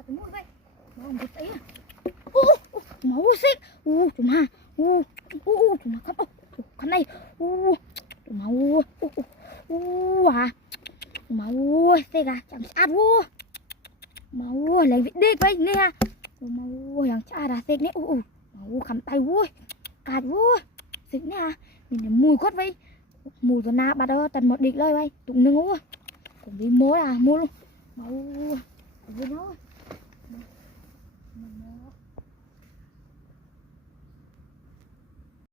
sạch cái mũi vậy. Nó không biết ấy à. Máu xích. Chúng ha. Chúng nó khắp. Con này. Máu. À. Máu xích à, chẳng sát vô. Máu lấy vị đích vậy nè ha. Máu yang cha đã xích nè. Máu khắm tay vô. Cạt vô. Xích nè ha. Mình mùi quất vậy. Mùi cho na bắt đầu tận một địch lời vậy. Tụng nâng vô. Cũng đi mua à, mua luôn. Máu. Ở dưới đó.